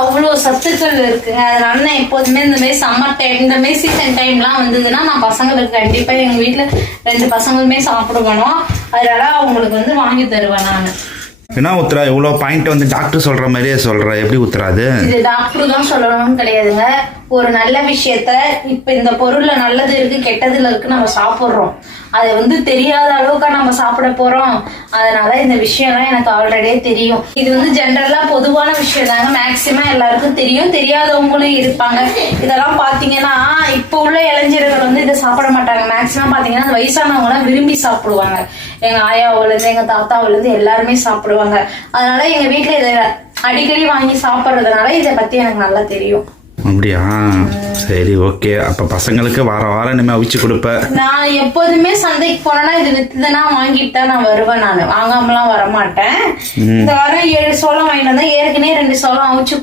அவ்வளோ சத்துக்கள் இருக்குங்க. அதனால நான் எப்போதுமே இந்த மாதிரி சம்மர் டைம், இந்த மாதிரி சீசன் டைம்லாம் வந்ததுன்னா நான் பசங்களுக்கு கண்டிப்பா எங்க வீட்டுல 2 பசங்களுமே சாப்பிடுவேணும். அதனால அவங்களுக்கு வந்து வாங்கி தருவேன் நான். என்ன உத்தரா இவ்வளோ பாயிண்ட் வந்து டாக்டர் சொல்ற மாதிரியே சொல்ற, எப்படி உத்தராது? இது டாக்டர் தான் சொல்லணும்னு கிடையாதுங்க. ஒரு நல்ல விஷயத்த இப்ப இந்த பொருள்ல நல்லது இருக்கு கெட்டதுல இருக்கு நம்ம சாப்பிடுறோம். அது வந்து தெரியாத அளவுக்கு நம்ம சாப்பிட போறோம். அதனால இந்த விஷயம்லாம் எனக்கு ஆல்ரெடியே தெரியும். இது வந்து ஜென்ரலா பொதுவான விஷயம் தாங்க. மேக்சிமம் எல்லாருக்கும் தெரியும், தெரியாதவங்களும் இருப்பாங்க. இதெல்லாம் பாத்தீங்கன்னா இப்ப உள்ள இளைஞர்கள் வந்து இதை சாப்பிட மாட்டாங்க. மேக்சிமம் பாத்தீங்கன்னா அந்த வயசானவங்க எல்லாம் விரும்பி சாப்பிடுவாங்க. எங்க ஆயாவுல இருந்து எங்க தாத்தாவுல இருந்து எல்லாருமே சாப்பிடுவாங்க. அதனால எங்க வீட்டுல இதை அடிக்கடி வாங்கி சாப்பிடுறதுனால இதை பத்தி எனக்கு நல்லா தெரியும். அப்படியா? சரி, ஓகே. அப்ப பசங்களுக்கு வாரம் இனிமே அவிச்சு கொடுப்ப. நான் எப்போதுமே சந்தைக்கு போனேன்னா இது வித்துதுன்னா வாங்கிட்டு தான் நான் வருவேன். நான் வாங்காமலாம் வரமாட்டேன். இந்த வாரம் 7 சோளம் வாங்கிட்டு வந்தா ஏற்கனவே 2 சோளம் அவிச்சு